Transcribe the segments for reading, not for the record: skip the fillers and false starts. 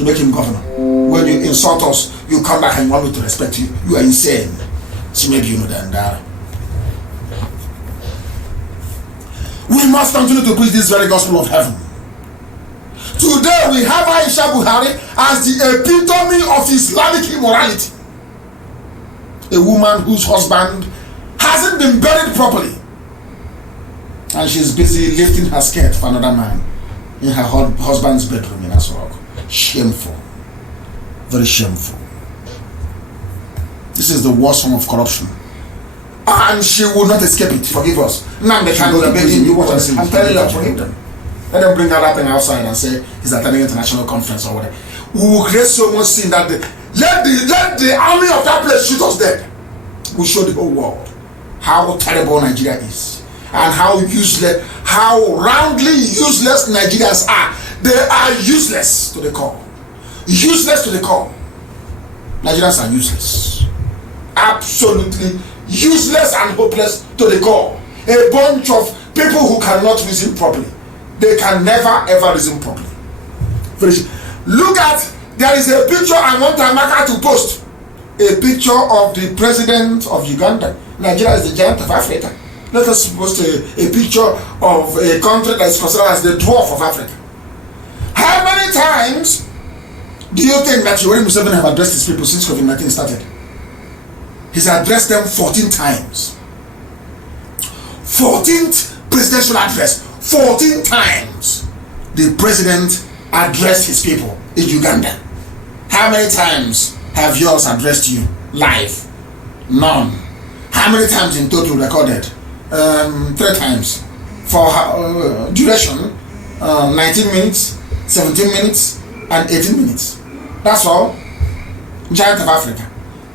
to make him governor. When you insult us, you come back and you want me to respect you. You are insane. So maybe you know that. We must continue to preach this very gospel of heaven. Today we have Aisha Buhari as the epitome of Islamic immorality. A woman whose husband hasn't been buried properly, and she's busy lifting her skirt for another man in her husband's bedroom in Asrock. Shameful. Very shameful. This is the worst form of corruption. And she will not escape it. Forgive us. Nnamdi Kanu, they're begging you. I'm telling you, forgive them. Let them bring that thing outside and say he's attending an international conference or whatever. We will create so much sin that let the army of that place shoot us dead. We show the whole world how terrible Nigeria is and how useless, how roundly useless Nigerians are. They are useless to the core. Useless to the core. Nigerians are useless. Absolutely useless and hopeless to the core. A bunch of people who cannot reason properly. They can never ever reason properly. Look at, there is a picture I want Amaka to post. A picture of the president of Uganda. Nigeria is the giant of Africa. Let us post a picture of a country that is considered as the dwarf of Africa. How many times do you think that Yoweri Museveni have addressed his people since COVID-19 started? He's addressed them 14 times. 14th presidential address. 14 times the president addressed his people in Uganda. How many times have yours addressed you live? None. How many times in total recorded? 3 times. For duration, 19 minutes, 17 minutes, and 18 minutes. That's all. Giant of Africa.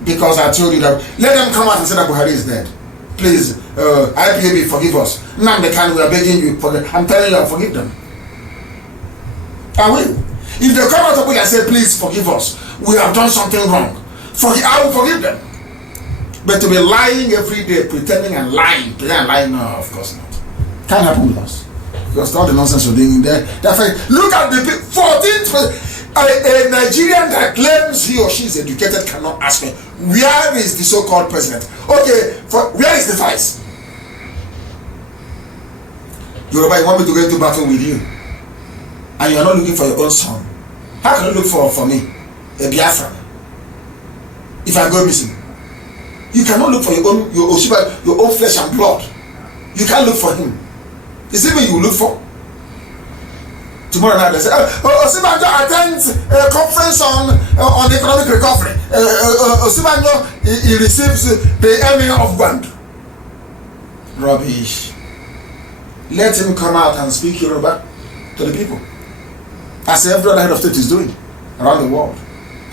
Because I told you that, let them come out and say that Buhari is dead. Please, IPAB, forgive us. Nnamdi Kanu, we are begging you, I'm telling you, forgive them. I will. If they come out and say, please forgive us, we have done something wrong, I will forgive them. But to be lying every day, pretending and lying, no, of course not. Can't happen with us. Because all the nonsense we're doing there, look at the 14th. A Nigerian that claims he or she is educated cannot ask me, where is the so-called president? Okay, where is the vice? Yoruba, you want me to go into battle with you, and you are not looking for your own son. How can you look for me, a Biafra, if I go missing? You cannot look for your own flesh and blood. You can't look for him. Is it me you look for? Tomorrow night they say, Osibanjo attends a conference on economic recovery. Osibanjo he receives the Emir of Gwandu. Rubbish. Let him come out and speak Yoruba to the people, as every other head of state is doing around the world.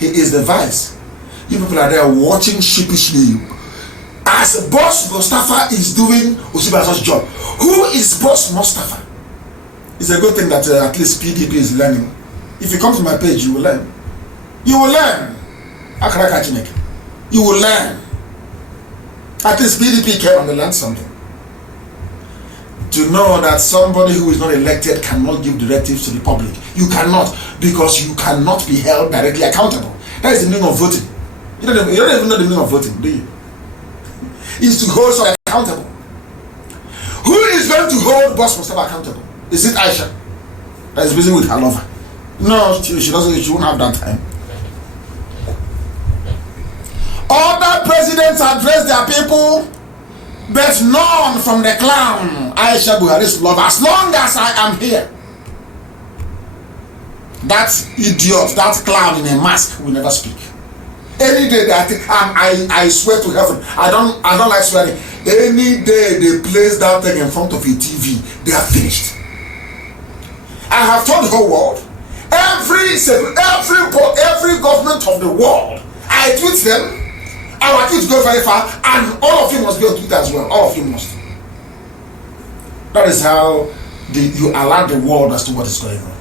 He is the vice. You people are there watching sheepishly as Boss Mustafa is doing Osibanjo's job. Who is Boss Mustafa? It's a good thing that at least PDP is learning. If you come to my page, you will learn. You will learn. You will learn. At least PDP can learn something. To know that somebody who is not elected cannot give directives to the public. You cannot, because you cannot be held directly accountable. That is the meaning of voting. You don't even know the meaning of voting, do you? It's to hold someone accountable. Who is going to hold Boss Mustafa accountable? Is it Aisha that is busy with her lover? No, she doesn't. She won't have that time. Other presidents address their people, but none from the clown Aisha Buhari's lover. As long as I am here, that idiot, that clown in a mask will never speak. Any day that I swear to heaven, I don't like swearing. Any day they place that thing in front of a TV, they are finished. I have told the whole world, every government of the world, I tweet them, our tweets go very far, and all of you must be on Twitter as well. All of you must. That is how you alert the world as to what is going on.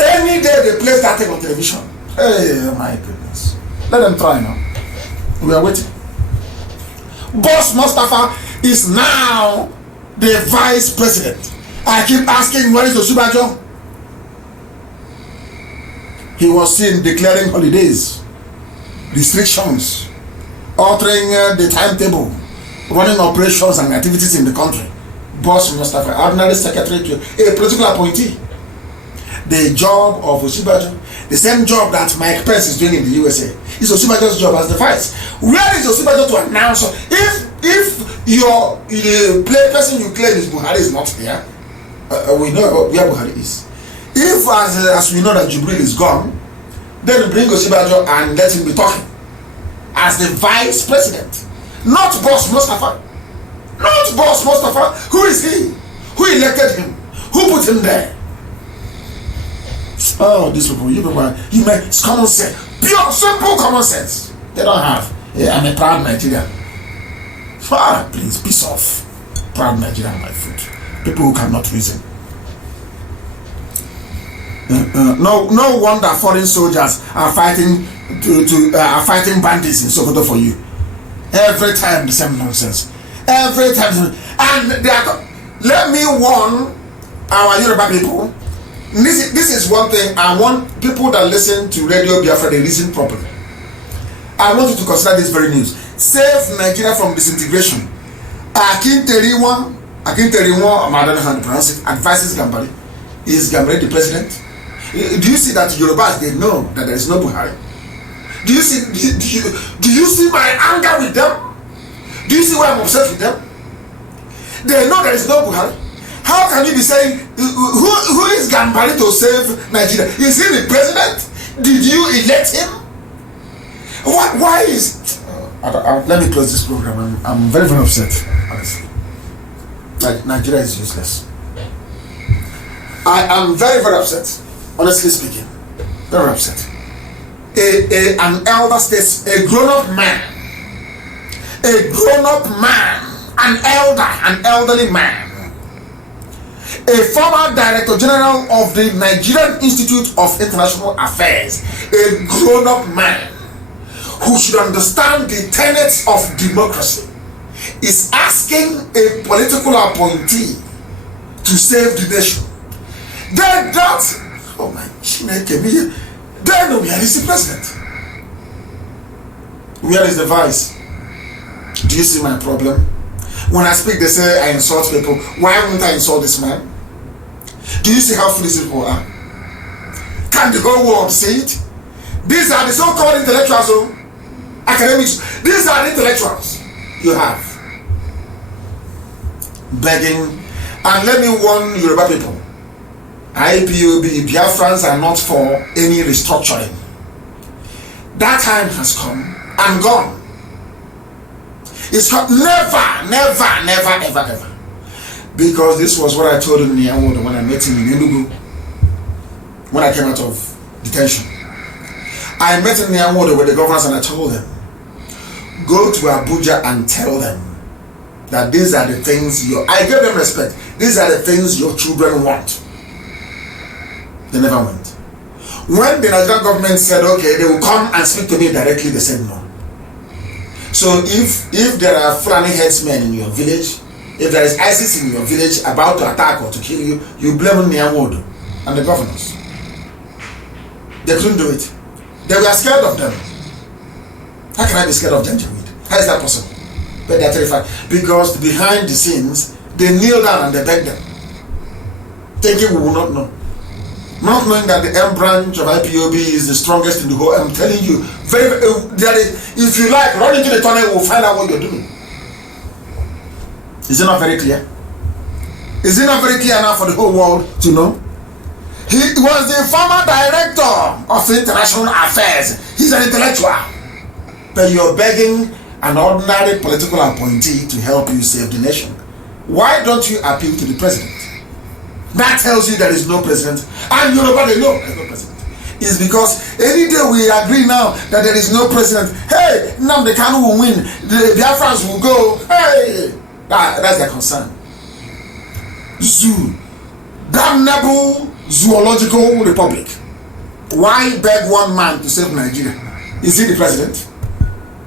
Any day they place that thing on television, hey, my goodness. Let them try now. We are waiting. Boss Mustafa is now the vice president. I keep asking, where is Osibanjo? He was seen declaring holidays, restrictions, altering the timetable, running operations and activities in the country. Boss Mustafa, ordinary secretary to a political appointee. The job of Osibajo, the same job that Mike Pence is doing in the USA, is Osibajo's job as the vice. Where is Osibajo to announce if your person you claim is Buhari is not here? We know where Buhari is. If as we know that Jubril is gone, then bring Osibajo and let him be talking as the vice president, not Boss Mustafa. Not Boss Mustafa. Who is he? Who elected him? Who put him there? Oh, these people, you may, it's common sense. Pure, simple common sense. They don't have. Yeah, I'm a proud Nigerian. Please, piss off. Proud Nigerian, my foot. People who cannot reason. No wonder foreign soldiers are fighting fighting bandits in Sokoto for you. Every time the same nonsense. Every time, and they are, let me warn our Yoruba people. This is one thing I want people that listen to Radio Biafra, they listen properly. I want you to consider this very news. Save Nigeria from disintegration. Akinteriwa, I don't know how to pronounce it, advises Gambari. Is Gambari the president? Do you see that Yorubas, they know that there is no Buhari? Do you see my anger with them? Do you see why I'm upset with them? They know there is no Buhari. How can you be saying, who is Gambari to save Nigeria? Is he the president? Did you elect him? Why is... let me close this program. I'm very, very upset, honestly. Nigeria is useless. I am very, very upset, honestly speaking. Very upset. An elder states, a grown-up man, an elderly man, a former Director General of the Nigerian Institute of International Affairs, a grown-up man who should understand the tenets of democracy, is asking a political appointee to save the nation. Then that, oh my Chineke, then where is the president? Where is the vice? Do you see my problem? When I speak, they say I insult people. Why won't I insult this man? Do you see how foolish people are? Can the whole world see it? These are the so-called intellectuals, academics. These are the intellectuals you have. Begging. And let me warn Yoruba people. IPOB, Biafrans are not for any restructuring. That time has come and gone. It's never, ever. Because this was what I told him when I met him in Enugu, when I came out of detention. I met him in Niamwodo with the governors and I told them, go to Abuja and tell them that these are the things I gave them respect. These are the things your children want. They never went. When the Nigerian government said, okay, they will come and speak to me directly, they said no. So if there are Fulani headsmen in your village, if there is ISIS in your village about to attack or to kill you, you blame Niamwodo and the governors. They couldn't do it. They were scared of them. How can I be scared of Janjaweed? How is that possible? But they're terrified. Because behind the scenes, they kneel down and they beg them, thinking we will not know. Not knowing that the M branch of IPOB is the strongest in the whole. I'm telling you, if you like, run into the tunnel, we'll find out what you're doing. Is it not very clear? Is it not very clear now for the whole world to know? He was the former director of international affairs. He's an intellectual. But you're begging an ordinary political appointee to help you save the nation. Why don't you appeal to the president? That tells you there is no president. And Yoruba, they know there is no president. It's because any day we agree now that there is no president, hey, Nnamdi Kanu will win, the Biafrans will go, hey, that's their concern. Zoo, damnable zoological republic. Why beg one man to save Nigeria? Is he the president?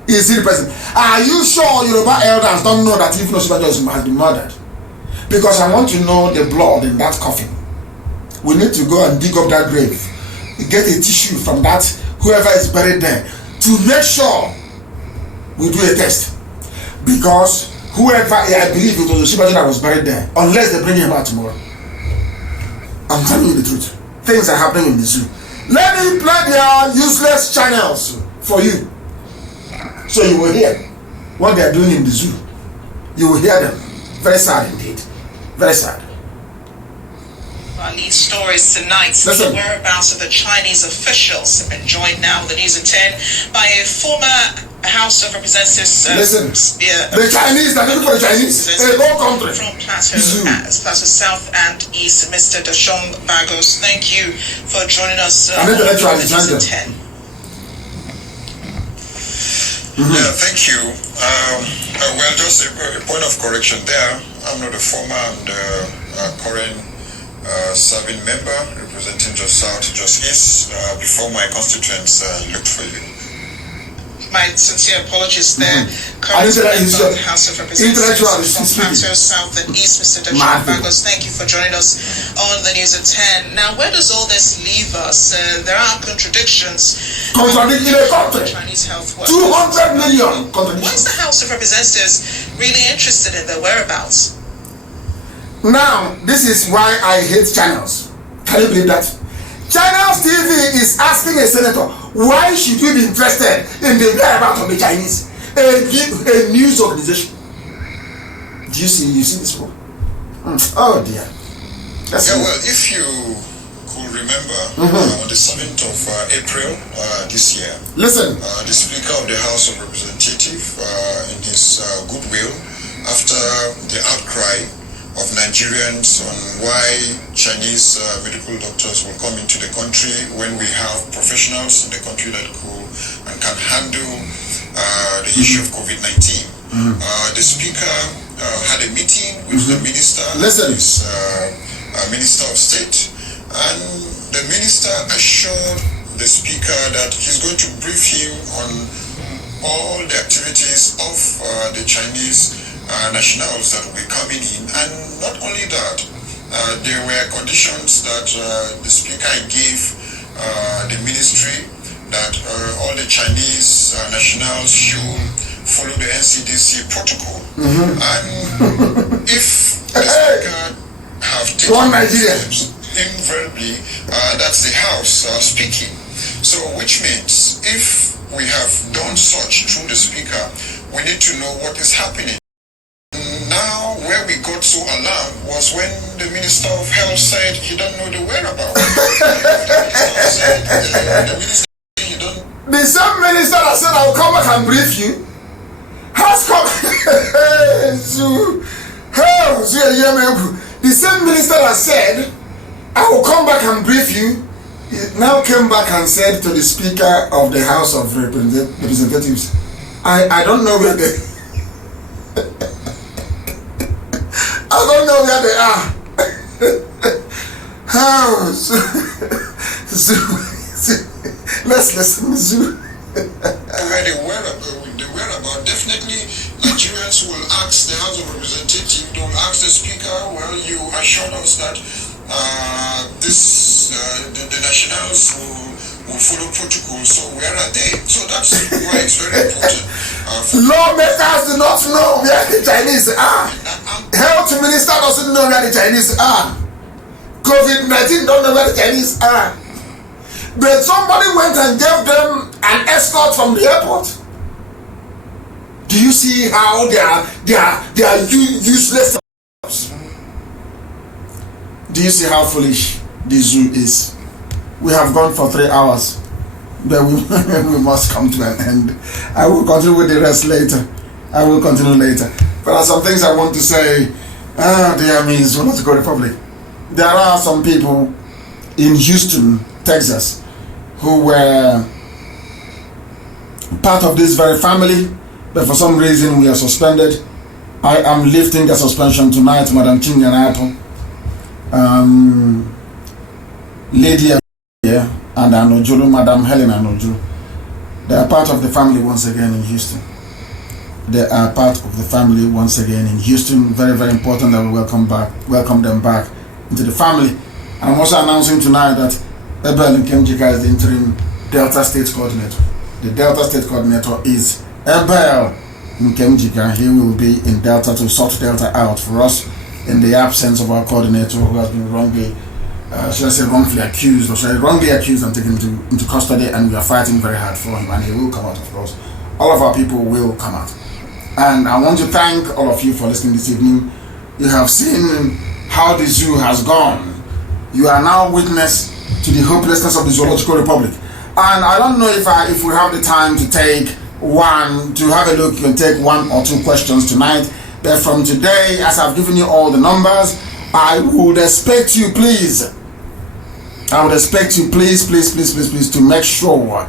Is he the president? Are you sure Yoruba elders don't know that even Osibajo has been murdered? Because I want to know the blood in that coffin. We need to go and dig up that grave get a tissue from that, whoever is buried there, to make sure we do a test. Because whoever, I believe it was Oshibaji that was buried there, unless they bring him out tomorrow. I'm telling you the truth. Things are happening in the zoo. Let me play their useless channels for you. So you will hear what they are doing in the zoo. You will hear them. Very sad indeed. Very sad. Our lead stories tonight. Listen. The whereabouts of the Chinese officials have been joined now with the news at 10 by a former House of Representatives. Listen, the Chinese, they're looking for the Chinese. A whole country. From Plateau South and East, Mr. Dashong Bagos. Thank you for joining us on the news at 10. Yeah, thank you. Well, just a point of correction there. I'm not a former and current serving member representing just South, just East. Before my constituents looked for you. My sincere apologies there. Current member of the House of Representatives from Plateau South and East, Mr. Dashong Bagos. Thank you for joining us on the news at 10. Now, where does all this leave us? There are contradictions. Contradiction in a country. Chinese health workers. 200 million contradictions. Why is the House of Representatives really interested in their whereabouts? Now, this is why I hate channels. Can you believe that? Channels TV is asking a senator, why should you be interested in the whereabouts of the Chinese? A news organization. Do you see this one? Oh dear. Well, if you could remember, on the 7th of April this year, listen, the Speaker of the House of Representatives, in his goodwill, after the outcry of Nigerians on why Chinese medical doctors will come into the country when we have professionals in the country that could and can handle the issue of COVID-19. The Speaker had a meeting with the Minister, his Minister of State, and the Minister assured the Speaker that he's going to brief him on all the activities of the Chinese nationals that will be coming in. And not only that, there were conditions that the Speaker gave the ministry that all the Chinese nationals should follow the NCDC protocol. And if the Speaker have taken steps, invariably that's the House speaking. So which means if we have done such through the Speaker, we need to know what is happening. Now, where we got so alarmed was when the Minister of Health said he don't know the whereabouts. The same minister that said I'll come back and brief you has come. The same minister that said I will come back and brief you now came back and said to the Speaker of the House of Representatives, I don't know where they I don't know where they are. How? Let's listen, Zoo. Where the whereabout, definitely Nigerians will ask the House of Representatives, they will ask the Speaker, well, you assured us that the nationals will follow protocol, so where are they? So that's why it's very important. Lawmakers do not know where the Chinese are. Health Minister doesn't know where the Chinese are. COVID-19 don't know where the Chinese are. But somebody went and gave them an escort from the airport. Do you see how they are useless? Do you see how foolish this zoo is? We have gone for 3 hours, but we must come to an end. I will continue with the rest later. I will continue later. There are some things I want to say. Dear me, it's not to go Republic. There are some people in Houston, Texas, who were part of this very family, but for some reason we are suspended. I am lifting the suspension tonight, Madam Chinyanato, Lady here, and Anojulu, Madam Helen Anojulu. They are part of the family once again in Houston. They are part of the family once again in Houston. Very, very important that we welcome them back into the family. And I'm also announcing tonight that Ebel Nkemjika is the interim Delta State Coordinator. The Delta State Coordinator is Ebel Nkemjika. He will be in Delta to sort Delta out for us in the absence of our coordinator who has been wrongly, should I say wrongfully accused, or should I wrongly accused and taken into custody, and we are fighting very hard for him, and he will come out, of course. All of our people will come out. And I want to thank all of you for listening this evening. You have seen how the zoo has gone. You are now witness to the hopelessness of the Zoological Republic. And I don't know if we have the time to have a look. You can take 1 or 2 questions tonight. But from today, as I've given you all the numbers, I would expect you, please. I would expect you, please, to make sure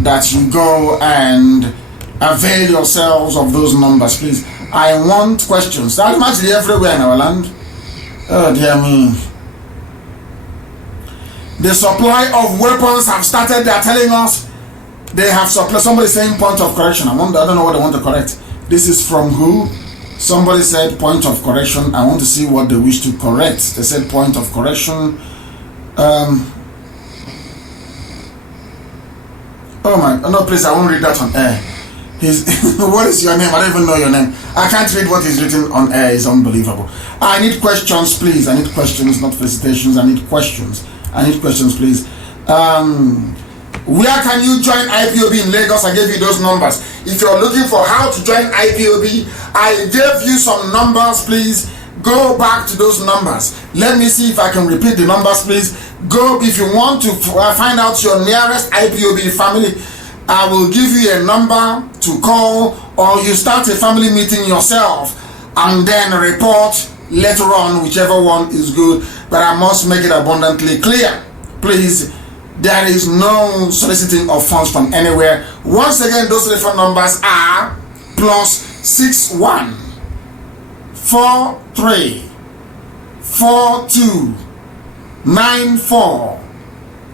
that you go and avail yourselves of those numbers, please. I want questions. That's actually everywhere in our land. Oh dear me. The supply of weapons have started. They are telling us they have supply. Somebody saying point of correction. I don't know what they want to correct. This is from who? Somebody said point of correction. I want to see what they wish to correct. They said point of correction. Oh my, no, please, I won't read that on air. What is your name? I don't even know your name. I can't read what is written on air. It's unbelievable. I need questions, please. I need questions, not felicitations. I need questions. Please. Where can you join IPOB in Lagos? I gave you those numbers. If you're looking for how to join IPOB, I gave you some numbers, please. Go back to those numbers. Let me see if I can repeat the numbers, please. Go, if you want to find out your nearest IPOB family, I will give you a number to call, or you start a family meeting yourself and then report later on, whichever one is good. But I must make it abundantly clear, please, there is no soliciting of funds from anywhere. Once again, those telephone numbers are +61 43 42 94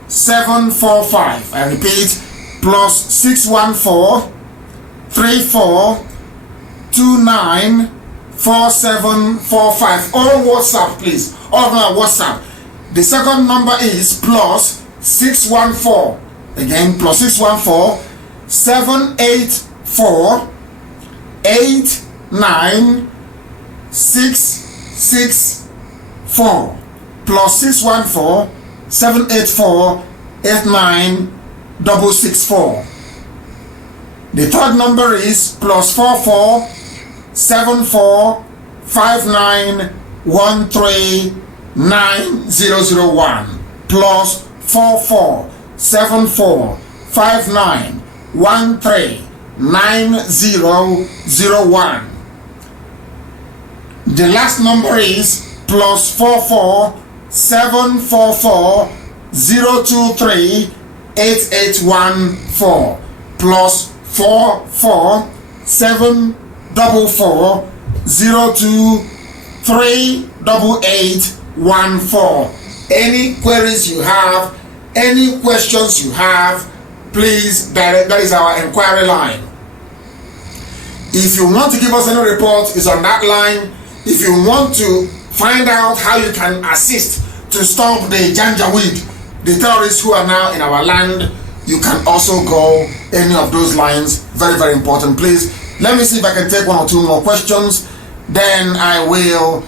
745. I repeat, +614 34 29 4745. All WhatsApp, please. All WhatsApp. The second number is +614. Again, +614 784 89 664. +614 784 89664. The third number is +44 74 59 13 9001. +44 74 59 13 9001. The last number is +44 744 023 8814. +44 744 02 38814. Any queries you have, any questions you have, please direct. That is our inquiry line. If you want to give us any report, it's on that line. If you want to find out how you can assist to stop the Janjaweed, the terrorists who are now in our land, you can also go any of those lines. Very, very important. Please, let me see if I can take 1 or 2 more questions. Then I will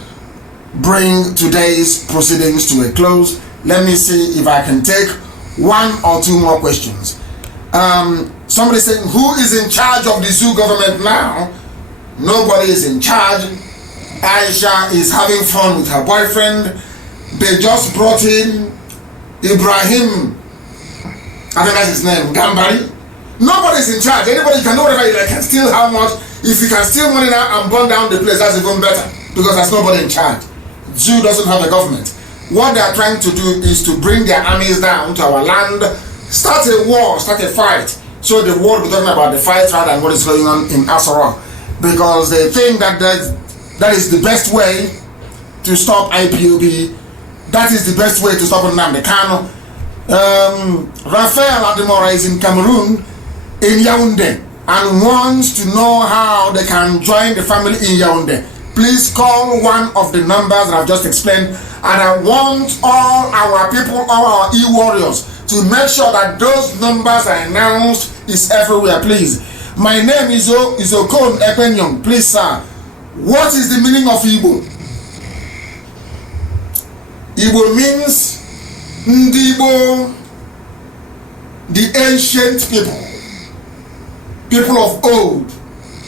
bring today's proceedings to a close. Let me see if I can take 1 or 2 more questions. Somebody saying, who is in charge of the zoo government now? Nobody is in charge. Aisha is having fun with her boyfriend. They just brought in Ibrahim, I think that's his name, Gambari. Nobody's in charge. Anybody can do whatever they can steal how much. If you can steal money now and burn down the place, that's even better, because there's nobody in charge. Zoo doesn't have a government. What they are trying to do is to bring their armies down to our land, start a war, start a fight. So the world will be talking about the fight rather than what is going on in Asara, because they think that that is the best way to stop IPOB. That is the best way to stop Nnamdi Kanu. Raphael Ademora is in Cameroon, in Yaoundé, and wants to know how they can join the family in Yaoundé. please call one of the numbers that I've just explained, and I want all our people, all our e-warriors, to make sure that those numbers are announced is everywhere, please. My name is Okon Ekpenyong. Please, sir, what is the meaning of Igbo? Igbo means Ndibo, the ancient people, people of old,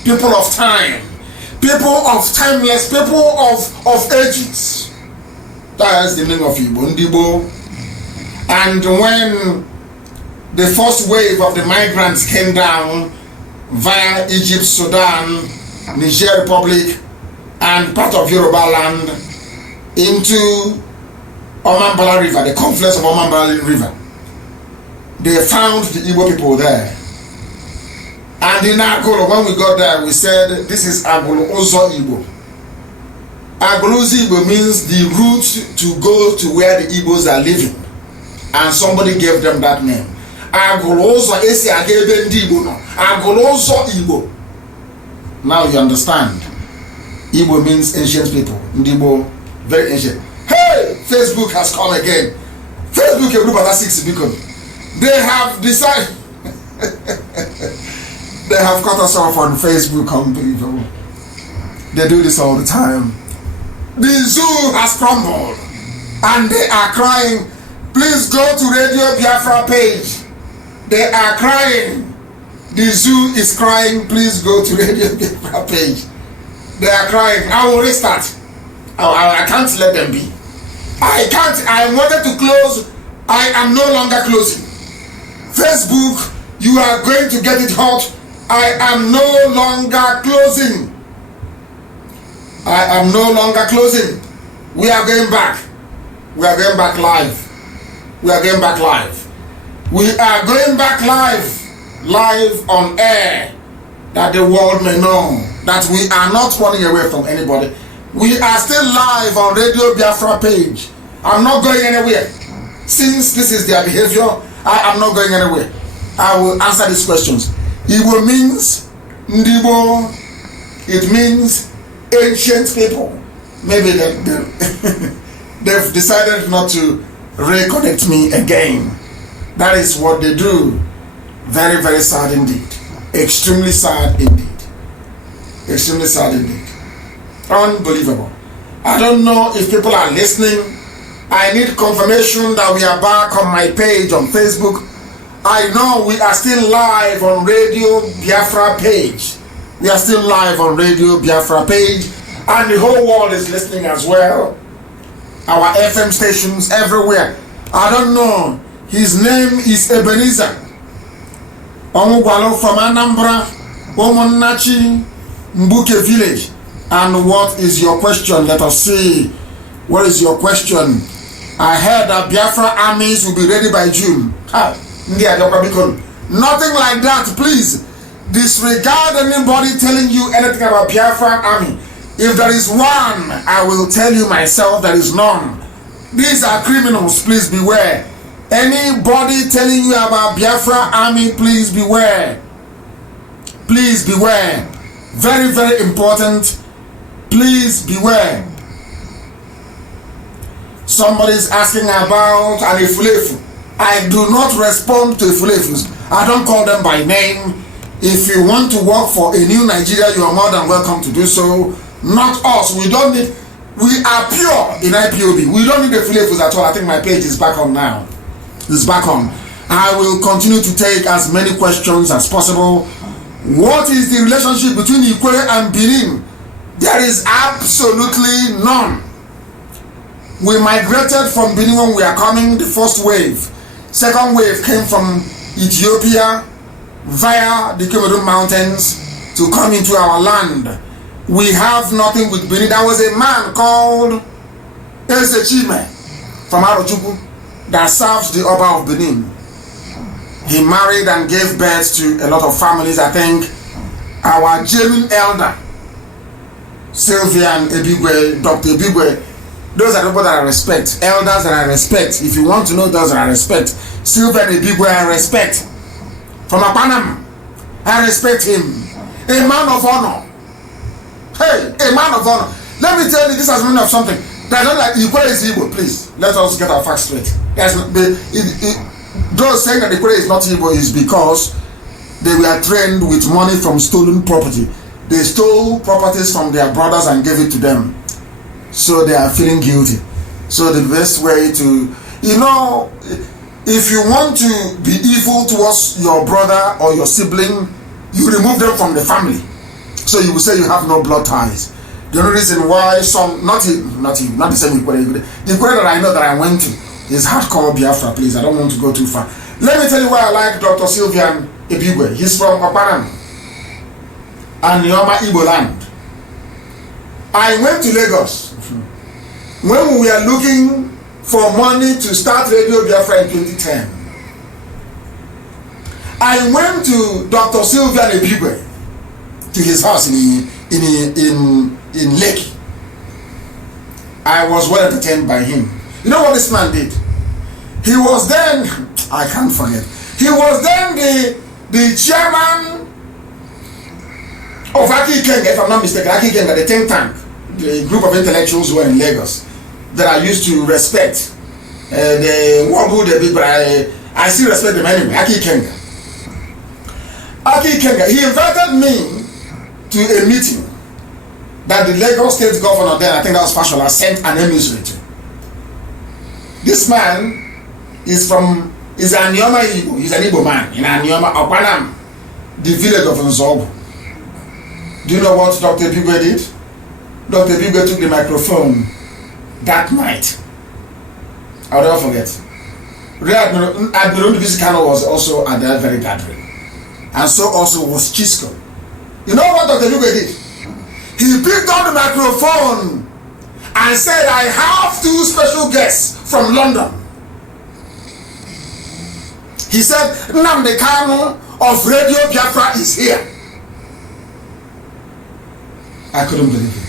people of time, people of timeless, people of ages. That's the meaning of Igbo, Ndibo. And when the first wave of the migrants came down via Egypt, Sudan, Niger Republic, and part of Yoruba land into Omambala River, the confluence of Omambala River, they found the Igbo people there. And in Agolo, when we got there, we said, this is Agolo Ozo Igbo. Agolo Ozo Igbo means the route to go to where the Igbos are living. And somebody gave them that name. Agolo Ozo Esi Agebe Ndibo no. Agolo Ozo Igbo. Now you understand. Igbo means ancient people. Ndibo, very ancient. Hey! Facebook has come again. Facebook a group of 6 because they have decided they have cut us off on Facebook, unbelievable. They do this all the time. The zoo has crumbled and they are crying. Please go to Radio Biafra page. They are crying. The zoo is crying. Please go to Radio Biafra page. They are crying. I will restart. I can't let them be. I can't. I wanted to close. I am no longer closing. Facebook, you are going to get it hot. I am no longer closing. I am no longer closing. We are going back. We are going back live. We are going back live. We are going back live on air, that the world may know that we are not running away from anybody. We are still live on Radio Biafra page. I'm not going anywhere. Since this is their behavior, I am not going anywhere. I will answer these questions. Igbo means Ndibo. It means ancient people. Maybe they've decided not to reconnect me again. That is what they do. Very, very sad indeed. Extremely sad indeed. Extremely sad indeed. Unbelievable. I don't know if people are listening. I need confirmation that we are back on my page on Facebook. I know we are still live on Radio Biafra page. We are still live on Radio Biafra page, and the whole world is listening as well. Our FM stations everywhere. I don't know. His name is Ebenezer Omugwalo from Anambra, Omonachi, Mbuke village. And what is your question? Let us see. What is your question? I heard that Biafra armies will be ready by June. Nothing like that, please. Disregard anybody telling you anything about Biafra army. If there is one, I will tell you myself there is none. These are criminals, please beware. Anybody telling you about Biafra army, please beware. Please beware. Very, very important. Please beware. Somebody is asking about an Ifulefu. I do not respond to Ifulefus. I don't call them by name. If you want to work for a new Nigeria, you are more than welcome to do so. Not us. We don't need. We are pure in IPOB. We don't need the Ifulefus at all. I think my page is back on now. It's back on. I will continue to take as many questions as possible. What is the relationship between Ikwere and Benin? There is absolutely none. We migrated from Benin when we are coming, the first wave. Second wave came from Ethiopia via the Cameroon mountains to come into our land. We have nothing with Benin. There was a man called Ezechime from Arochukwu that served the Oba of Benin. He married and gave birth to a lot of families. I think our genuine elder, Sylvian Ebigwe, Dr. Ebigwe, those are the people that I respect. Elders that I respect. If you want to know those that I respect, Sylvian Ebigwe I respect. From Apanam, I respect him. A man of honor. Hey, a man of honor. Let me tell you, this has meaning of something. That's not like Ikwe is Igbo, please. Let us get our facts straight. Those saying that Ikwe is not Igbo is because they were trained with money from stolen property. They stole properties from their brothers and gave it to them. So they are feeling guilty. So the best way to, if you want to be evil towards your brother or your sibling, you remove them from the family. So you will say you have no blood ties. The only reason why some, not the same Ikwe, the Ikwe that I know that I went to is hardcore Biafra, please. I don't want to go too far. Let me tell you why I like Dr. Sylvian Ebigwe. He's from Okpanam and Yoma Igbo land. I went to Lagos when we were looking for money to start Radio Biafra in 2010. I went to Dr. Sylvian Ebigwe to his house in Lekki. I was well entertained by him. You know what this man did? He was then, I can't forget, he was then the chairman of Aki Kenga, if I'm not mistaken, Aki Kenga, the think tank, the group of intellectuals who were in Lagos that I used to respect. The Wabu, the big, but I still respect them anyway. Aki Kenga. Aki Kenga, he invited me to a meeting that the Lagos state governor then, I think that was Fashola, sent an emissary to. This man is an Anioma Igbo, he's an Igbo man in Anioma, Okpanam, the village of Nzogu. Do you know what Dr. Ebigwe did? Dr. Ebigwe took the microphone that night. I'll never forget. Admiral Nnamdi Kanu was also at that very gathering. And so also was Chisco. You know what Dr. Ebigwe did? He picked up the microphone and said, I have two special guests from London. He said, Nnamdi Kanu of Radio Biafra is here. I couldn't believe it.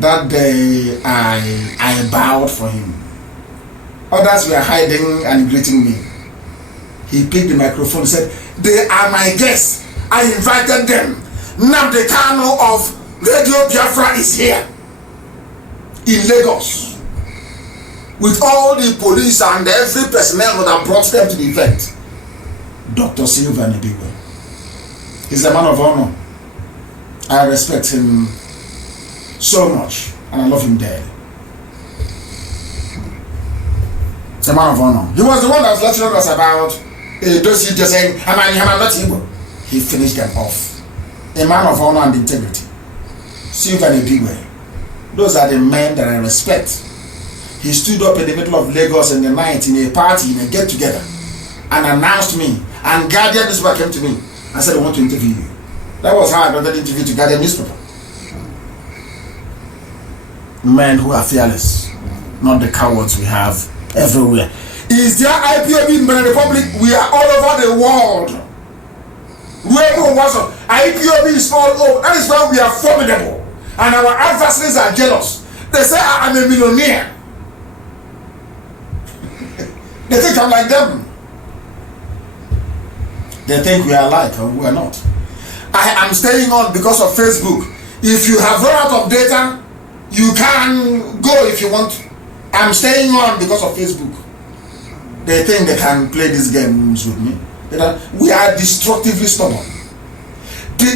That day, I bowed for him. Others were hiding and greeting me. He picked the microphone and said, they are my guests. I invited them. Nnamdi Kanu of Radio Biafra is here in Lagos with all the police and every personnel that brought them to the event. Dr. Sylvian Ebigwe. He's a man of honor. I respect him so much and I love him dearly. He's a man of honor. He was the one that was lecturing us about those you just saying, I'm not Igbo. He finished them off. A man of honor and integrity. Sylvian Ebigwe. Those are the men that I respect. He stood up in the middle of Lagos in the night in a party, in a get-together, and announced me. And Guardian newspaper came to me and said, I want to interview you. That was how I got that interview to Guardian newspaper. Men who are fearless, not the cowards we have everywhere. Is there IPOB in the Republic? We are all over the world. Whoever was IPOB is all over. That is why we are formidable. And our adversaries are jealous. They say I'm a millionaire. They think I'm like them. They think we are alike or we are not. I am staying on because of Facebook. If you have run out of data, you can go if you want. I'm staying on because of Facebook. They think they can play these games with me. We are destructively stubborn.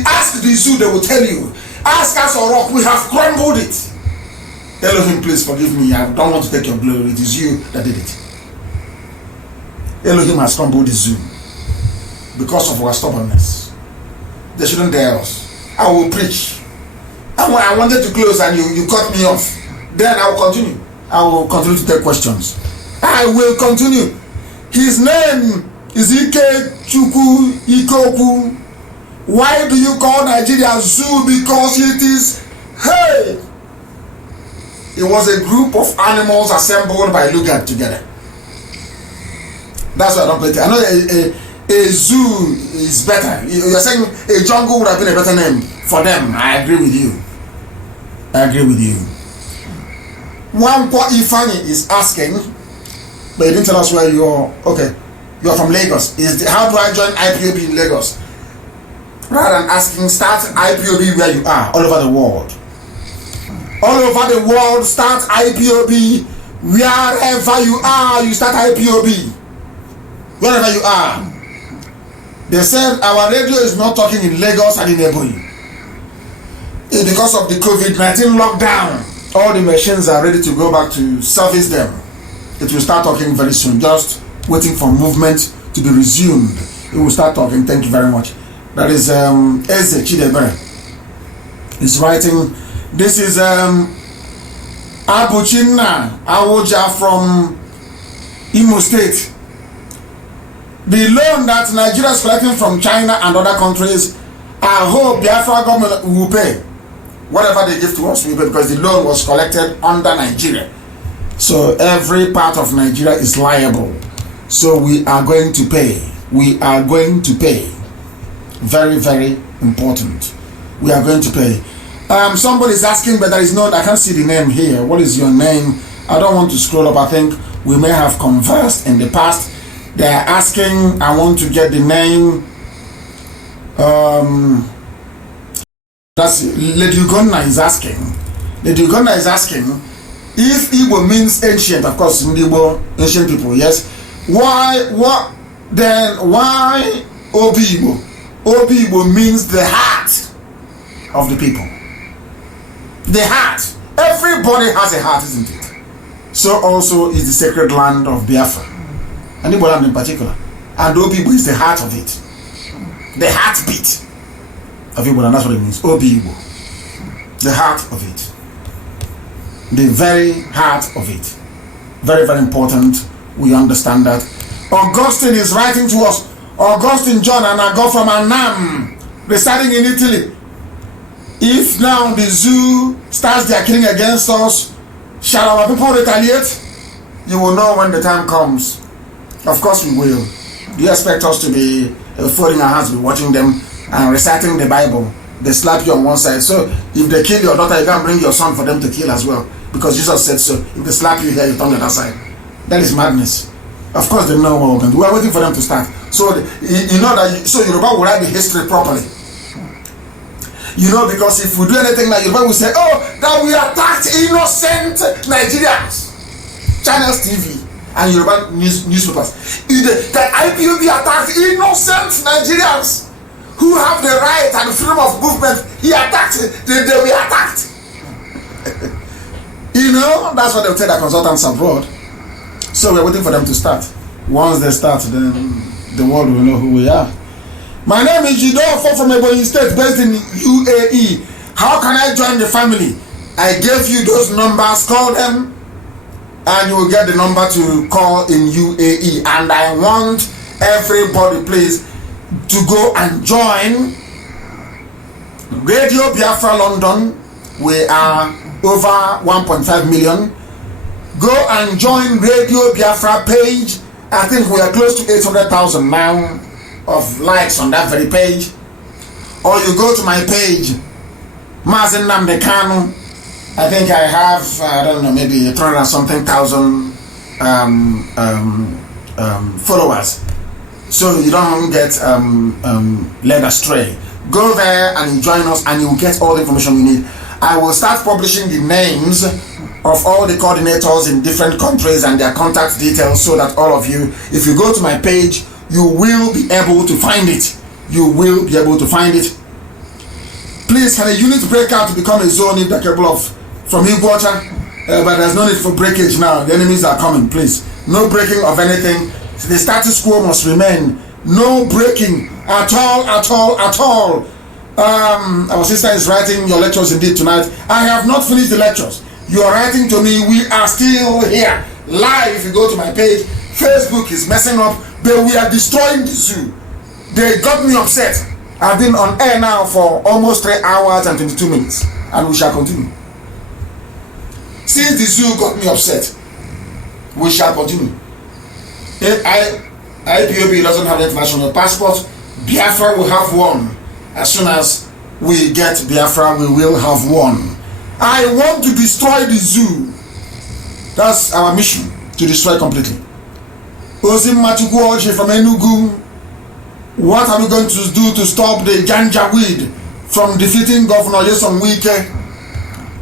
Ask the zoo, they will tell you. Ask us or rock, we have crumbled it. Elohim, please forgive me. I don't want to take your glory. It is you that did it. Elohim has crumbled the zoo because of our stubbornness. They shouldn't dare us. I will preach. And when I wanted to close and you cut me off, then I will continue. I will continue to take questions. I will continue. His name is Ike Chukwu Ikoku. Why do you call Nigeria zoo? Because it is, hey! It was a group of animals assembled by Lugard together. That's why I don't play it. I know a zoo is better. You're saying a jungle would have been a better name for them. I agree with you. I agree with you. Wampo Ifani is asking, but he didn't tell us where you are. Okay, you are from Lagos. How do I join IPOB in Lagos? rather than asking, start IPOB where you are, all over the world. All over the world, start IPOB. Wherever you are, you start IPOB. Wherever you are. They said our radio is not talking in Lagos and in Ebonyi. It's because of the COVID-19 lockdown. All the machines are ready to go back to service them. It will start talking very soon. Just waiting for movement to be resumed. It will start talking. Thank you very much. That is Eze Chidebere. He's writing. This is Abuchinna Awoja from Imo State. The loan that Nigeria is collecting from China and other countries, I hope Biafra government will pay. Whatever they give to us, we pay, because the loan was collected under Nigeria. So every part of Nigeria is liable. So we are going to pay. We are going to pay. Very, very important. We are going to pay. Somebody is asking, but there is no, I can't see the name here. What is your name? I don't want to scroll up. I think we may have conversed in the past. They are asking, I want to get the name. That's Lady Ugonna is asking. Lady Ugonna is asking if Igbo means ancient. Of course, Igbo, ancient people, yes. Why Obi Igbo? Obi Igbo means the heart of the people. The heart. Everybody has a heart, isn't it? So also is the sacred land of Biafra. And Igbo land in particular. And Obi Igbo is the heart of it. The heartbeat of Igbo land, that's what it means. Obi Igbo. The heart of it. The very heart of it. Very, very important. We understand that. Augustine is writing to us. Augustine John and I go from Annam, residing in Italy. If now the zoo starts their killing against us, shall our people retaliate? You will know when the time comes. Of course we will. Do you expect us to be folding our hands, be watching them and reciting the Bible? They slap you on one side. So if they kill your daughter, you can bring your son for them to kill as well. Because Jesus said so. If they slap you here, you turn the other side. That is madness. Of course they know what we're going to do. We are waiting for them to start. So you know that, so Yoruba will write the history properly. You know, because if we do anything like Yoruba will say, oh, that we attacked innocent Nigerians. Channels TV and Yoruba newspapers. That IPOB attacked innocent Nigerians who have the right and the freedom of movement. He attacked, they were attacked. You know, that's what they'll tell the consultants abroad. So we're waiting for them to start. Once they start, then the world will know who we are. My name is Jidofo from Ebonyi State, based in UAE. How can I join the family? I gave you those numbers, call them, and you will get the number to call in UAE. And I want everybody, please, to go and join Radio Biafra London. We are over 1.5 million. Go and join Radio Biafra page. I think we are close to 800,000 now of likes on that very page. Or you go to my page, Mazi Nnamdi Kanu. I think I have, I don't know, maybe 300 and something thousand followers. So you don't get led astray. Go there and join us, and you will get all the information you need. I will start publishing the names of all the coordinators in different countries and their contact details, so that all of you, if you go to my page, you will be able to find it. You will be able to find it. Please, can a unit break out to become a zone if they're capable of from Iguacha? But there's no need for breakage now. The enemies are coming, please. No breaking of anything. The status quo must remain. No breaking at all, at all, at all. Our sister is writing your lectures indeed tonight. I have not finished the lectures. You are writing to me. We are still here live. If you go to my page, Facebook is messing up, but we are destroying the zoo. They got me upset. I've been on air now for almost 3 hours and 22 minutes, and we shall continue. Since the zoo got me upset, we shall continue. If IPOB doesn't have an international passport, Biafra will have one. As soon as we get Biafra, we will have one. I want to destroy the zoo. That's our mission, to destroy completely. Ozim Matukuoji from Enugu What are we going to do to stop the Janjaweed from defeating Governor Yeson Wike?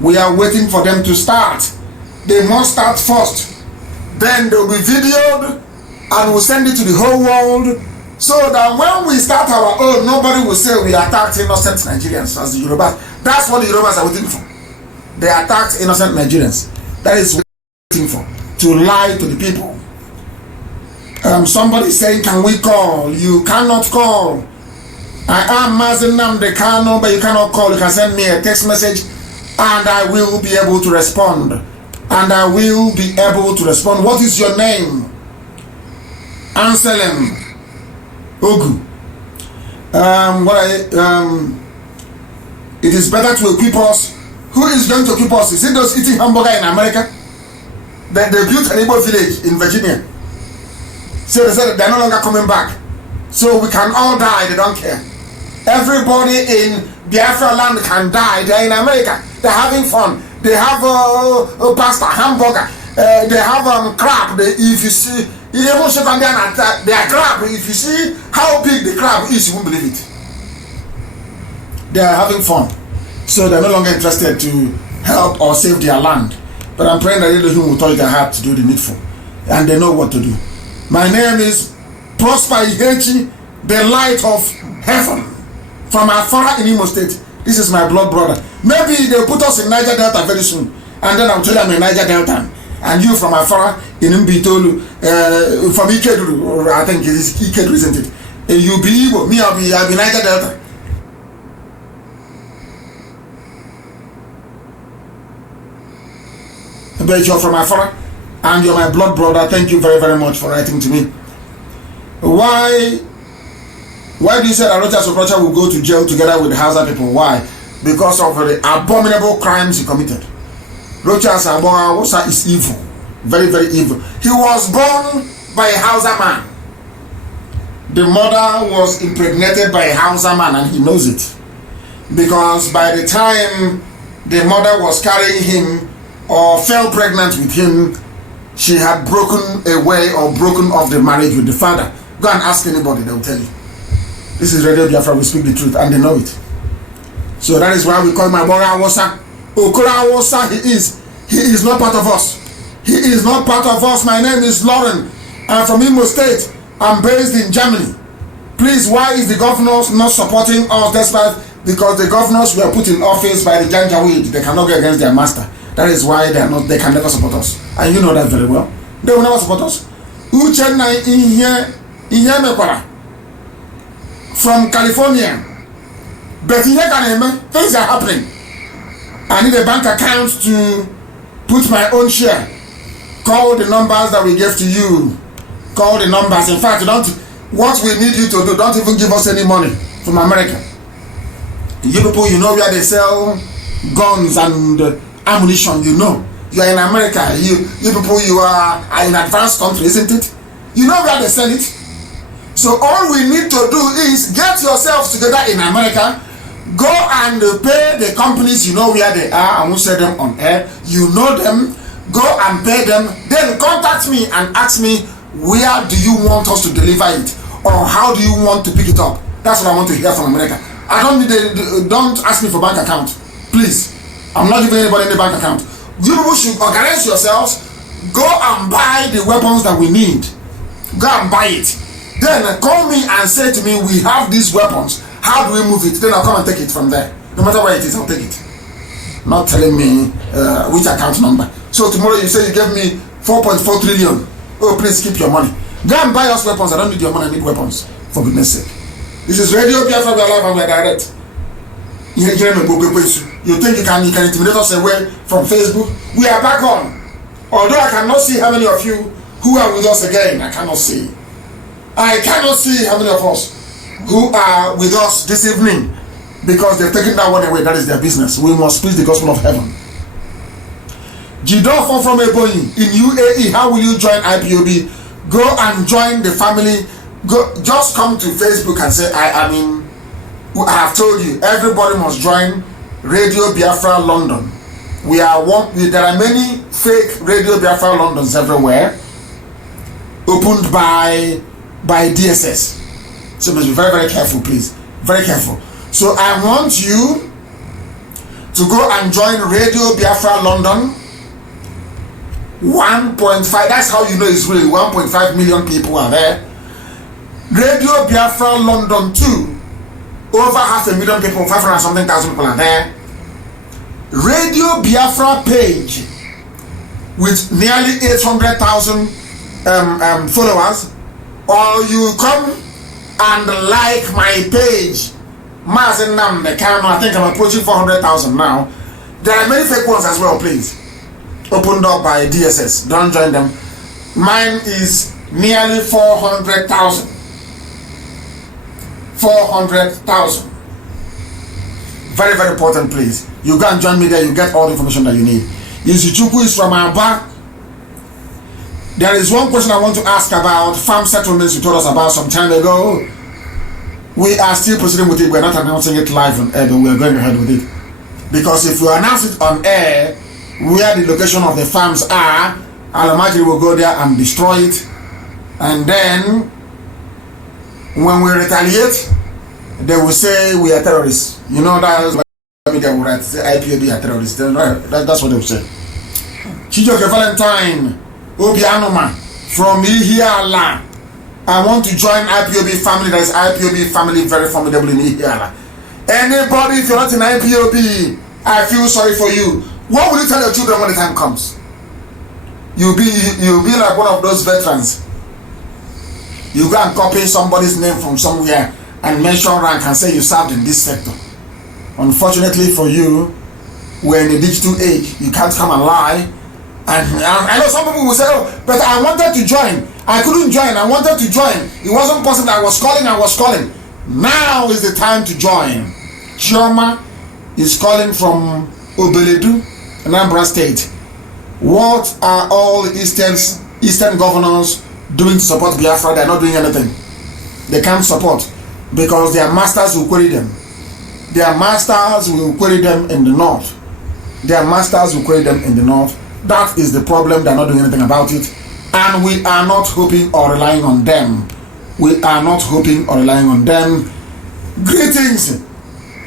We are waiting for them to start. They must start first. Then they will be videoed and we'll send it to the whole world so that when we start our own, nobody will say we attacked innocent Nigerians as the Yorubas. That's what the Yorubas are waiting for. They attacked innocent Nigerians. That is what they're waiting for. To lie to the people. Somebody saying, can we call? You cannot call. I am Mazi Nnamdi Kanu, but you cannot call. You can send me a text message and I will be able to respond. And I will be able to respond. What is your name? Anselm Ogu. It is better to equip us. Who is going to equip us? Is it those eating hamburger in America? That they built an Igbo village in Virginia. So they said they're no longer coming back. So we can all die, they don't care. Everybody in Biafra land can die. They're in America. They're having fun. They have a pasta, hamburger. They have crab. If you see, even they are crab. If you see how big the crab is, you won't believe it. They are having fun. So they're no longer interested to help or save their land. But I'm praying that Elohim will touch their heart to do the needful. And they know what to do. My name is Prosper Ihechi, the light of heaven. From Afara in Imo State. This is my blood brother. Maybe they'll put us in Niger Delta very soon. And then I'll tell you I'm in Niger Delta. And you from Afara in Mbitolu, from Ikeduru, or I think it is Ikeduru, isn't it? You'll be Igbo, me I'll be Niger Delta. But you're from Afara and you're my blood brother. Thank you very, very much for writing to me. Why do you say that Rochas Okrocha will go to jail together with the Hausa people? Why? Because of the abominable crimes he committed. Rochas Okrocha is evil. Very, very evil. He was born by a Hausa man. The mother was impregnated by a Hausa man and he knows it. Because by the time the mother was carrying him or fell pregnant with him, she had broken away or broken off the marriage with the father. Go and ask anybody, they will tell you. This is Radio Biafra, we speak the truth and they know it. So that is why we call my brother Awosa. Okura Awosa, he is not part of us. He is not part of us. My name is Lauren. I'm from Imo State. I'm based in Germany. Please, why is the governors not supporting us despite, because the governors were put in office by the Janjaweed. They cannot go against their master. That is why they can never support us. And you know that very well. They will never support us. Uchenna from California. But things are happening. I need a bank account to put my own share. Call the numbers that we gave to you. Call the numbers. In fact, what we need you to do, don't even give us any money from America. You people, you know where they sell guns and ammunition, you know. You are in America. You people, you are in advanced country, isn't it? You know where they sell it. So all we need to do is get yourselves together in America. Go and pay the companies, you know where they are. I won't say them on air. You know them. Go and pay them. Then contact me and ask me, where do you want us to deliver it? Or how do you want to pick it up? That's what I want to hear from America. Don't ask me for bank account. Please. I'm not giving anybody any bank account. You people should organize yourselves. Go and buy the weapons that we need. Go and buy it. Then call me and say to me, we have these weapons. How do we move it? Then I'll come and take it from there. No matter where it is, I'll take it. Not telling me which account number. So tomorrow you say you gave me 4.4 trillion. Oh, please keep your money. Go and buy us weapons. I don't need your money, I need weapons. For goodness sake. This is Radio Biafra, we are live and we are direct. You think you can intimidate us away from Facebook? We are back on. Although I cannot see how many of you who are with us again. I cannot see how many of us who are with us this evening, because they've taken that one away. That is their business. We must preach the gospel of heaven. Jidofo from Ebonyi in UAE, how will you join IPOB? Go and join the family. Go, just come to Facebook and say, I have told you, everybody must join Radio Biafra London. There are many fake Radio Biafra Londons everywhere, opened by DSS. So you must be very, very careful, please. Very careful. So I want you to go and join Radio Biafra London. 1.5, that's how you know it's real. 1.5 million people are there. Radio Biafra London 2, over 500,000 people, 500 something thousand people are there. Radio Biafra page with nearly 800,000 followers, or you come and like my page, Mazi Nnamdi Kanu. I think I'm approaching 400,000 now. There are many fake ones as well, please. Opened up by DSS. Don't join them. Mine is nearly 400,000. 400,000. Very, very important, please. You go and join me there. You get all the information that you need. Izuchukwu is from Aba. There is one question I want to ask about farm settlements you told us about some time ago. We are still proceeding with it. We're not announcing it live on air, but we are going ahead with it. Because if we announce it on air, where the location of the farms are, Alamajiri will go there and destroy it. And then, when we retaliate, they will say we are terrorists. You know, that's why they will write, IPOB are terrorists. That's what they will say. Chijoke Valentine, Obianoma, from Ihiala. I want to join IPOB family. That is IPOB family, very formidable in Ihiala. Anybody, if you're not in IPOB, I feel sorry for you. What will you tell your children when the time comes? You'll be like one of those veterans. You go and copy somebody's name from somewhere and mention rank and say you served in this sector. Unfortunately for you, we're in a digital age. You can't come and lie. And I know some people will say, oh, but I wanted to join. I couldn't join. I wanted to join. It wasn't possible. I was calling. Now is the time to join. Chioma is calling from Obeledu, Anambra State. What are all the Eastern governors doing to support Biafra? They're not doing anything. They can't support because their masters will query them. Their masters will query them in the north. That is the problem. They're not doing anything about it. And we are not hoping or relying on them. Greetings,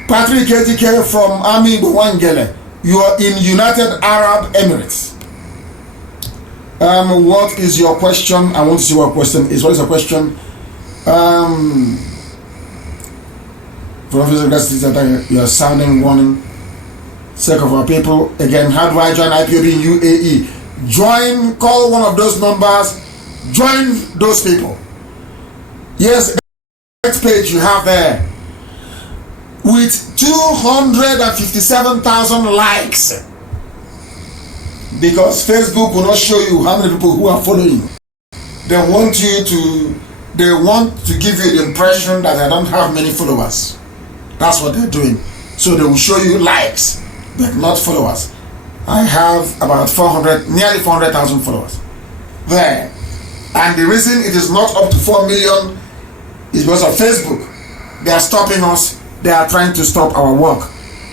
Patrick ATK from Ami Bwangele. You are in United Arab Emirates. What is your question? I want to see what question is. What is your question? You are sounding warning. Sake of our people. Again, how do I join IPOB in UAE? Call one of those numbers. Join those people. Yes, the next page you have there with 257,000 likes. Because Facebook will not show you how many people who are following. They want to give you the impression that I don't have many followers. That's what they're doing. So they will show you likes, but not followers. I have about nearly 400,000 followers there. And the reason it is not up to 4 million is because of Facebook. They are stopping us. They are trying to stop our work.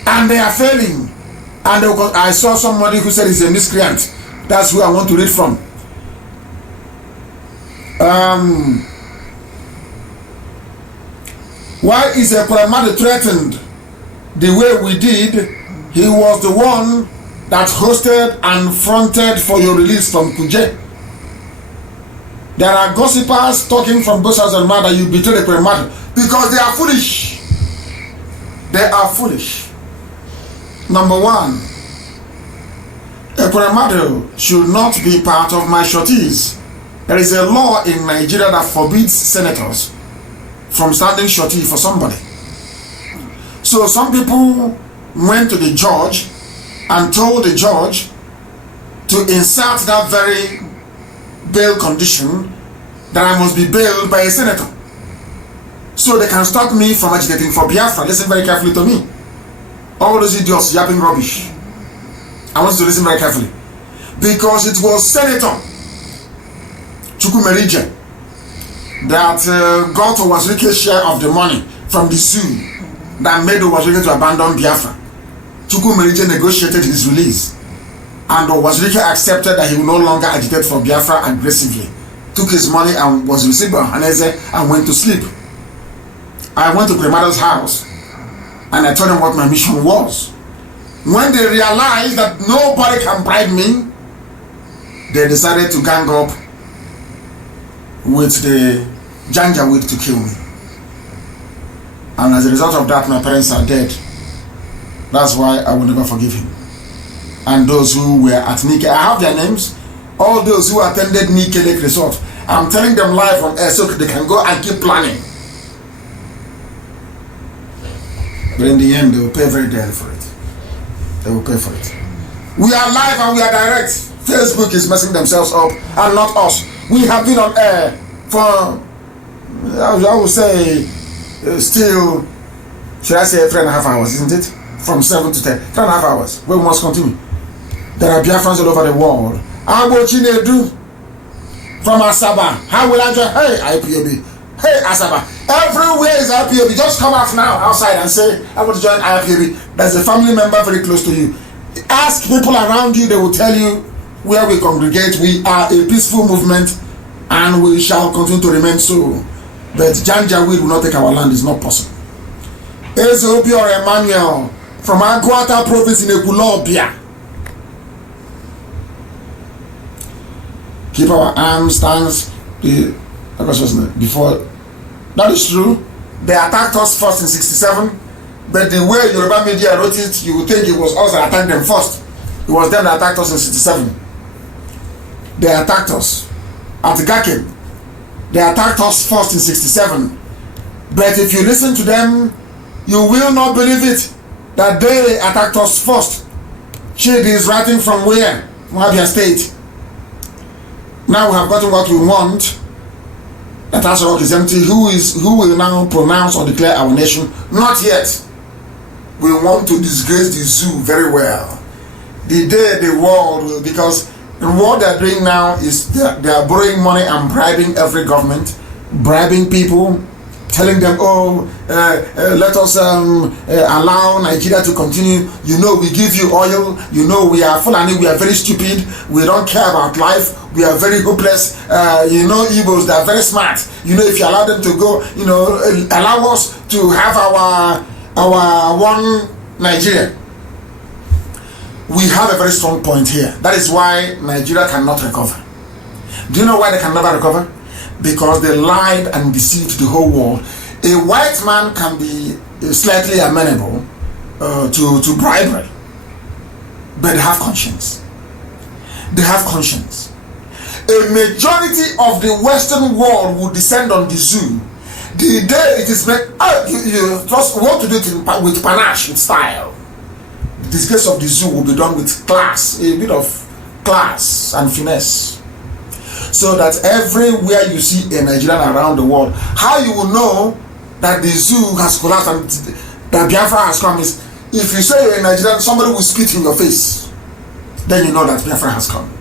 And they are failing. And I saw somebody who said he's a miscreant. That's who I want to read from. Why is Ekweramadu threatened the way we did? He was the one that hosted and fronted for your release from Kuje. There are gossipers talking from both sides of the matter. You betrayed Ekweramadu because they are foolish. They are foolish. Number one, Ekweramadu should not be part of my shorties. There is a law in Nigeria that forbids senators from starting shorty for somebody. So some people went to the judge and told the judge to insert that very bail condition that I must be bailed by a senator, so they can stop me from agitating for Biafra. Listen very carefully to me. All those idiots yapping rubbish. I want you to listen very carefully. Because it was Senator Chukwumerije that got Owazirike's share of the money from the zoo that made Owazirike to abandon Biafra. Chukwumerije negotiated his release, and Owazirike accepted that he would no longer agitate for Biafra aggressively, took his money and was received by Haneze and went to sleep. I went to Grandmother's house and I told them what my mission was. When they realized that nobody can bribe me, they decided to gang up with the Janjaweed to kill me. And as a result of that, my parents are dead. That's why I will never forgive him. And those who were at Nike, I have their names. All those who attended Nike Lake Resort, I'm telling them live on air so they can go and keep planning. But in the end, they will pay very dearly for it. They will pay for it. We are live and we are direct. Facebook is messing themselves up and not us. We have been on air for, I would say, still, should I say 3.5 hours, isn't it? From 7 to 10, 3.5 hours. We must continue. There are Biafrans all over the world. How will Chinedu from Asaba? How will I join? Hey, IPOB. Hey, Asaba. Everywhere is IPOB. Just come out now outside and say, I want to join IPOB. There's a family member very close to you. Ask people around you, they will tell you where we congregate. We are a peaceful movement and we shall continue to remain so. But Janjaweed will not take our land. It's not possible. Ezeobi or Emmanuel from Aguata province in Ekulobia. Keep our arms stands before. That is true. They attacked us first in 67, but the way Yoruba media wrote it, you would think it was us that attacked them first. It was them that attacked us in 67. They attacked us at Gakin. They attacked us first in 67. But if you listen to them, you will not believe it that they attacked us first. Chidi is writing from where? From Abia State. Now we have gotten what we want. That Asarok is empty. Who will now pronounce or declare our nation? Not yet. We want to disgrace the zoo very well. The day the world will, because what they are doing now is they are borrowing money and bribing every government, bribing people, telling them, let us allow Nigeria to continue. You know, we give you oil. You know, we are Fulani. We are very stupid. We don't care about life. We are very hopeless. You know, Igbos, they are very smart. You know, if you allow them to go, you know, allow us to have our one Nigeria. We have a very strong point here. That is why Nigeria cannot recover. Do you know why they can never recover? Because they lied and deceived the whole world. A white man can be slightly amenable to bribery, but they have conscience. They have conscience. A majority of the Western world will descend on the zoo the day it is made. You just want to do it with panache, with style. The disgrace of the zoo will be done with class, a bit of class and finesse. So that everywhere you see a Nigerian around the world, how you will know that the zoo has collapsed and that Biafra has come is if you say you're a Nigerian, somebody will spit in your face. Then you know that Biafra has come.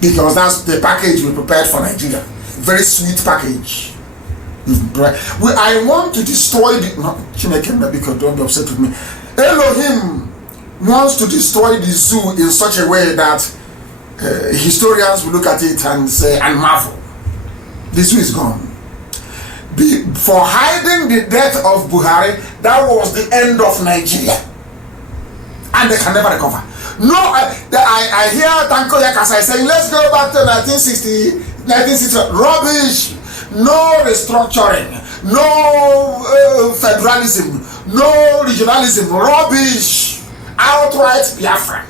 Because that's the package we prepared for Nigeria. Very sweet package. I want to destroy the... No, Chineke, because don't be upset with me. Elohim wants to destroy the zoo in such a way that historians will look at it and say and marvel. The zoo is gone. For hiding the death of Buhari, that was the end of Nigeria, and they can never recover. No, I hear Tanko Yakasai saying, let's go back to 1960. Rubbish. No restructuring, no federalism, no regionalism. Rubbish. Outright Biafra.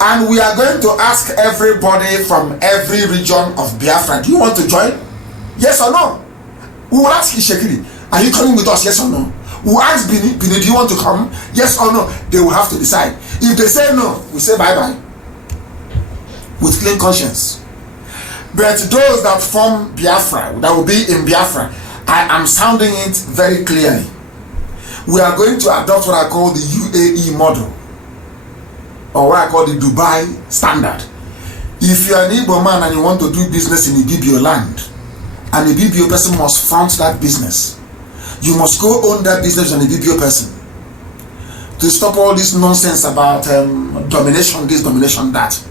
And we are going to ask everybody from every region of Biafra, do you want to join? Yes or no? We will ask Ishekiri, are you coming with us? Yes or no? We will ask Bini, do you want to come? Yes or no? They will have to decide. If they say no, we say bye-bye. With clean conscience. But those that form Biafra, that will be in Biafra, I am sounding it very clearly. We are going to adopt what I call the UAE model, or what I call the Dubai standard. If you are an Igbo man and you want to do business in Ibibio land, an Ibibio person must fund that business. You must go own that business as an Ibibio person. To stop all this nonsense about domination, this, domination, that.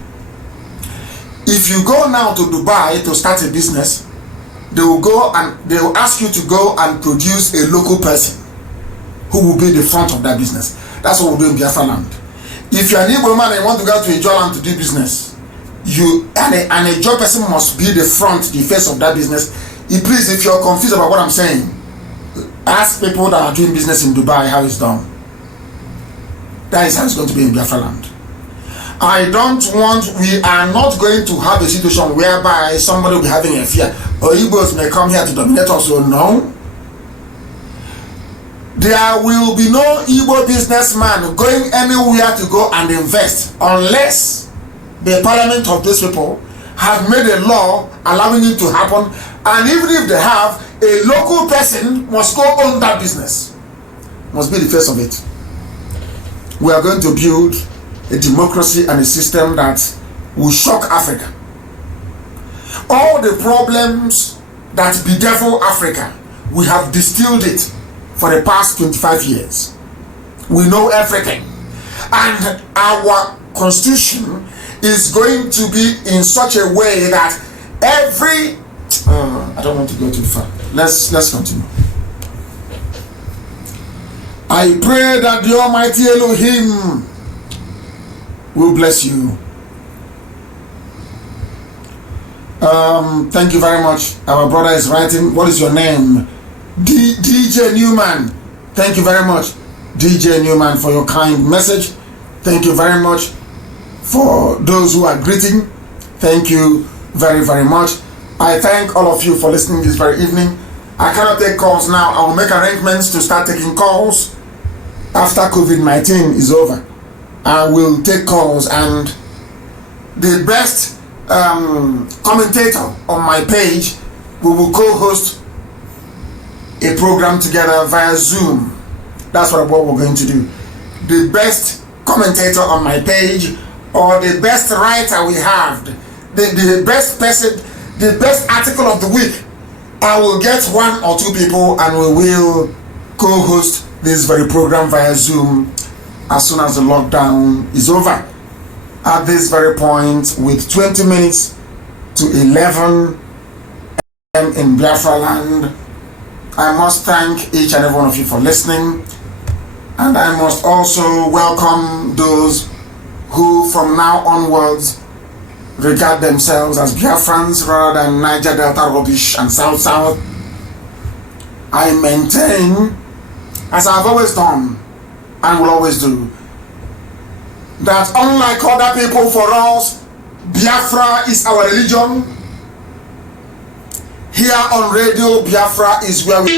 If you go now to Dubai to start a business, they will go and they will ask you to go and produce a local person who will be the front of that business. That's what we do in Biafra land. If you're an Igbo man and you want to go to a Ijaw land to do business, an Ijaw person must be the front, the face of that business. Please, if you're confused about what I'm saying, ask people that are doing business in Dubai how it's done. That is how it's going to be in Biafra land. We are not going to have a situation whereby somebody will be having a fear or Igbos may come here to dominate us. So no. There will be no Igbo businessman going anywhere to go and invest unless the parliament of those people have made a law allowing it to happen, and even if they have, a local person must go own that business, must be the face of it. We are going to build a democracy and a system that will shock Africa. All the problems that bedevil Africa, we have distilled it for the past 25 years. We know everything. And our constitution is going to be in such a way that every... I don't want to go too far. Let's continue. I pray that the Almighty Elohim will bless you. Thank you very much. Our brother is writing. What is your name? DJ Newman. Thank you very much, DJ Newman, for your kind message. Thank you very much for those who are greeting. Thank you very, very much. I thank all of you for listening this very evening. I cannot take calls now. I will make arrangements to start taking calls after COVID-19 is over. I will take calls, and the best commentator on my page, we will co-host a program together via Zoom. That's what we're going to do. The best commentator on my page, or the best writer we have, the best person, the best article of the week, I will get one or two people and we will co-host this very program via Zoom as soon as the lockdown is over. At this very point, with 20 minutes to 11 a.m. in Biafra land, I must thank each and every one of you for listening, and I must also welcome those who from now onwards regard themselves as Biafrans rather than Niger Delta rubbish and South. I maintain, as I've always done and will always do, that unlike other people, for us, Biafra is our religion. Here on Radio Biafra is where we